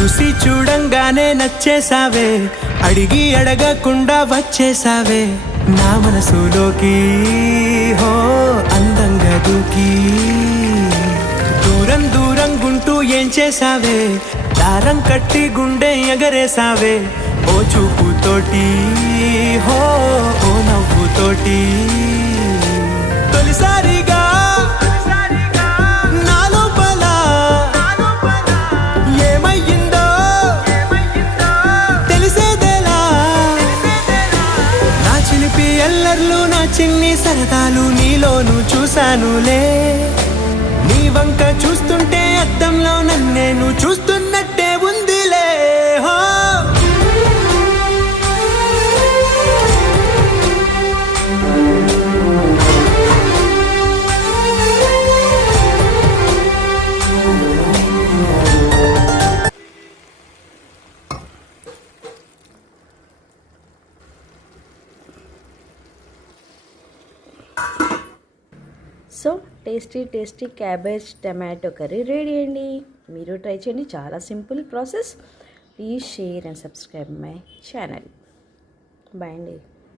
చూసి చూడంగానే నచ్చేసావే, అడిగి అడగకుండా వచ్చేసావే నా మనసులోకి. హో అందంగా దూకి దూరం దూరం గుంటూ ఏం చేసావే, దారం కట్టి గుండె ఎగరేసావే ఓ చూపుతోటి, హో ఓ నవ్వుతోటి. తొలిసారిగా నా లోపల ఏమయ్యిందో తెలిసేదేలా. నా చిలిపి ఎల్లర్లు నా చిన్ని సరదాలు నీలోను చూశానులే. నీ వంక చూస్తుంటే అద్దంలో నన్నేను చూస్తున్నట్టే ఉందిలే. Oh so tasty cabbage tomato curry ready అండి. మీరు ట్రై చేయండి, చాలా simple process. Please share and subscribe my channel. Bye అండి.